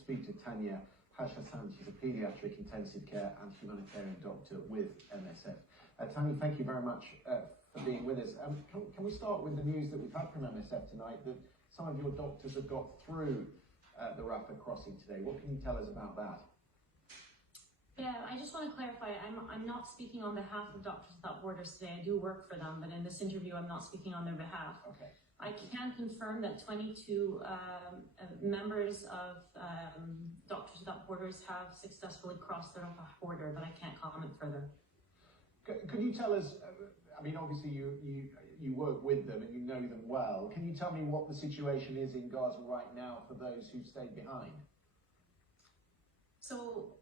speak to Tanya Haj-Hassan. She's a paediatric intensive care and humanitarian doctor with MSF. Tanya, thank you very much for being with us. Can we start with the news that we've had from MSF tonight, that some of your doctors have got through the Rafah crossing today? What can you tell us about that? Yeah, I just want to clarify, I'm not speaking on behalf of Doctors Without Borders today. I do work for them, but in this interview, I'm not speaking on their behalf. Okay. I can confirm that 22 members of Doctors Without Borders have successfully crossed the Rafah border, but I can't comment further. Could you tell us, I mean, obviously you work with them and you know them well. Can you tell me what the situation is in Gaza right now for those who've stayed behind? So,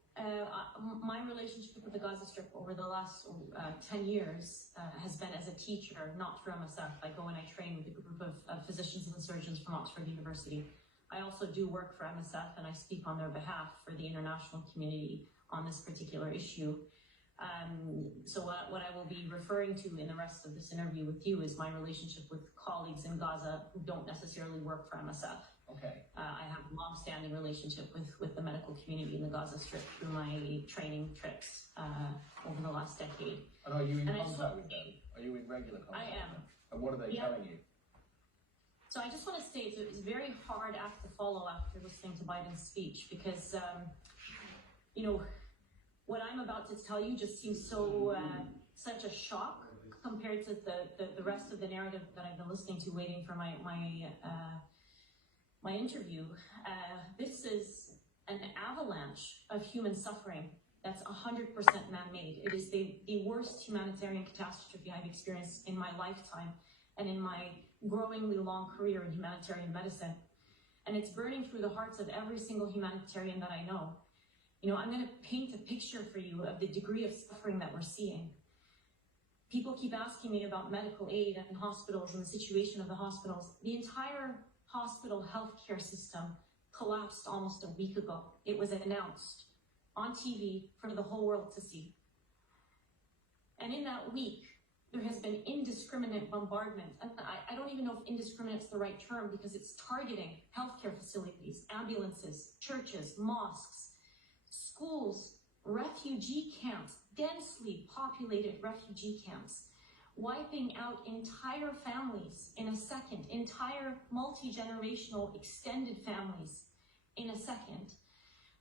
my relationship with the Gaza Strip over the last 10 years has been as a teacher, not through MSF. I go and I train with a group of physicians and surgeons from Oxford University. I also do work for MSF and I speak on their behalf for the international community on this particular issue. So what I will be referring to in the rest of this interview with you is my relationship with colleagues in Gaza who don't necessarily work for MSF. Okay. I have a long-standing relationship with the medical community in the Gaza Strip through my training trips over the last decade. And are you in contact with them? Are you in regular contact? I am. With them? And what are they telling you? So I just want to say it's a very hard act to follow after listening to Biden's speech because, you know, what I'm about to tell you just seems so such a shock compared to the rest of the narrative that I've been listening to, waiting for my interview. This is an avalanche of human suffering that's 100% man-made. It is the worst humanitarian catastrophe I've experienced in my lifetime and in my growingly long career in humanitarian medicine. And it's burning through the hearts of every single humanitarian that I know. You know, I'm going to paint a picture for you of the degree of suffering that we're seeing. People keep asking me about medical aid and hospitals and the situation of the hospitals. The entire hospital healthcare system collapsed almost a week ago. It was announced on TV for the whole world to see. And in that week, there has been indiscriminate bombardment. And I don't even know if indiscriminate is the right term because it's targeting healthcare facilities, ambulances, churches, mosques, schools, refugee camps, densely populated refugee camps, wiping out entire families in a second, entire multi-generational extended families in a second.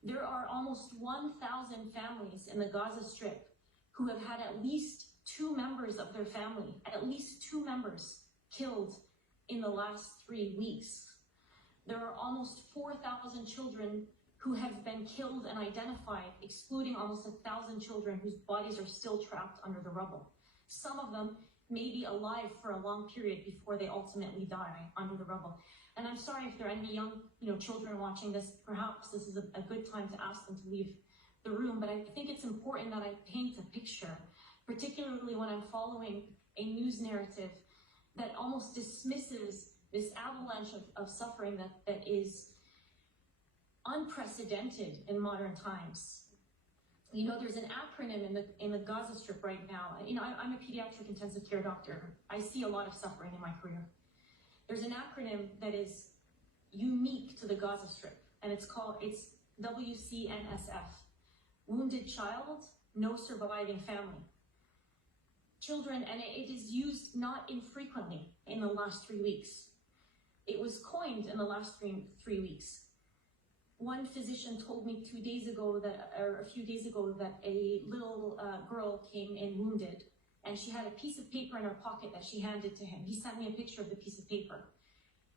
There are almost 1,000 families in the Gaza Strip who have had at least 2 members of their family, at least 2 members killed in the last 3 weeks. There are almost 4,000 children who have been killed and identified, excluding almost 1,000 children whose bodies are still trapped under the rubble. Some of them may be alive for a long period before they ultimately die under the rubble. And I'm sorry if there are any young, children watching this. Perhaps this is a good time to ask them to leave the room. But I think it's important that I paint a picture, particularly when I'm following a news narrative that almost dismisses this avalanche of suffering that is unprecedented in modern times. You know, there's an acronym in the Gaza Strip right now. I'm a pediatric intensive care doctor. I see a lot of suffering in my career. There's an acronym that is unique to the Gaza Strip, and it's WCNSF. Wounded child, no surviving family. Children, and it is used not infrequently in the last 3 weeks. It was coined in the last three weeks. One physician told me a few days ago that a little girl came in wounded, and she had a piece of paper in her pocket that she handed to him. He sent me a picture of the piece of paper.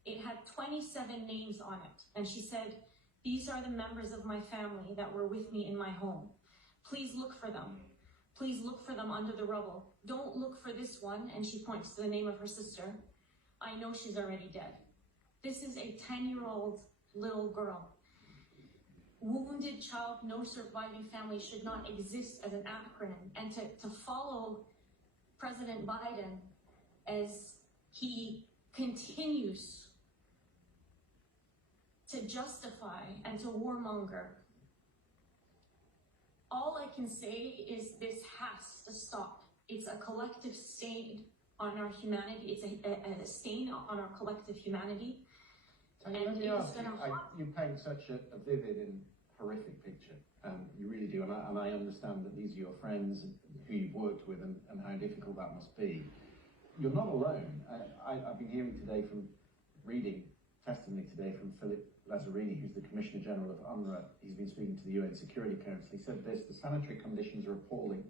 It had 27 names on it, and she said, "These are the members of my family that were with me in my home. Please look for them. Please look for them under the rubble. Don't look for this one," and she points to the name of her sister. "I know she's already dead." This is a 10-year-old little girl. Wounded child, no surviving family should not exist as an acronym. And to follow President Biden as he continues to justify and to warmonger, all I can say is this has to stop. It's a collective stain on our humanity. It's a stain on our collective humanity. Tanya, let me ask you, you paint such a vivid and horrific picture. You really do, and I understand that these are your friends who you've worked with and how difficult that must be. You're not alone. I've been hearing today reading testimony today from Philip Lazzarini, who's the Commissioner General of UNRWA. He's been speaking to the UN Security Council. He said this: the sanitary conditions are appalling.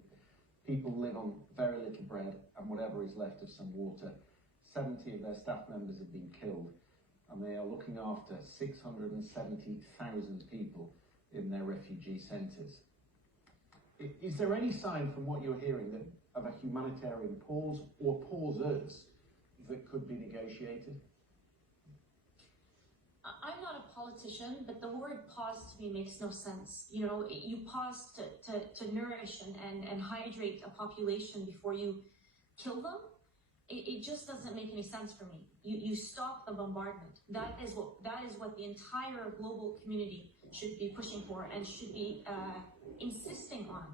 People live on very little bread and whatever is left of some water. 70 of their staff members have been killed, and they are looking after 670,000 people in their refugee centres. Is there any sign from what you're hearing of a humanitarian pause or pauses that could be negotiated? I'm not a politician, but the word pause to me makes no sense. You know, you pause to nourish and hydrate a population before you kill them. It just doesn't make any sense for me. You stop the bombardment. That is what the entire global community should be pushing for and should be insisting on.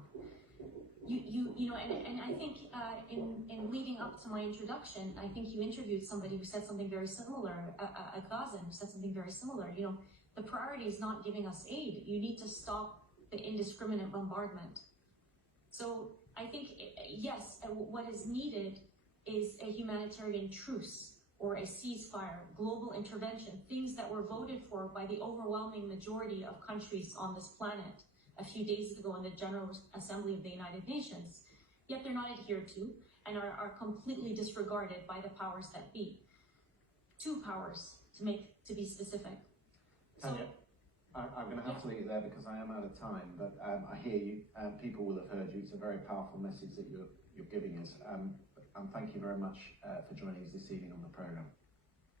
You know, and I think in leading up to my introduction, I think you interviewed somebody who said something very similar, a Gazan who said something very similar. You know, the priority is not giving us aid. You need to stop the indiscriminate bombardment. So I think, yes, what is needed is a humanitarian truce or a ceasefire, global intervention, things that were voted for by the overwhelming majority of countries on this planet a few days ago in the General Assembly of the United Nations, yet they're not adhered to and are completely disregarded by the powers that be. Two powers, to be specific. Tanya, I'm going to have to leave it there because I am out of time, but I hear you, people will have heard you. It's a very powerful message that you're giving us. And thank you very much for joining us this evening on the programme.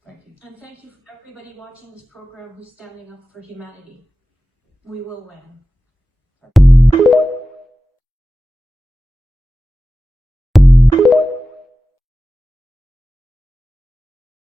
Thank you. And thank you for everybody watching this programme who's standing up for humanity. We will win.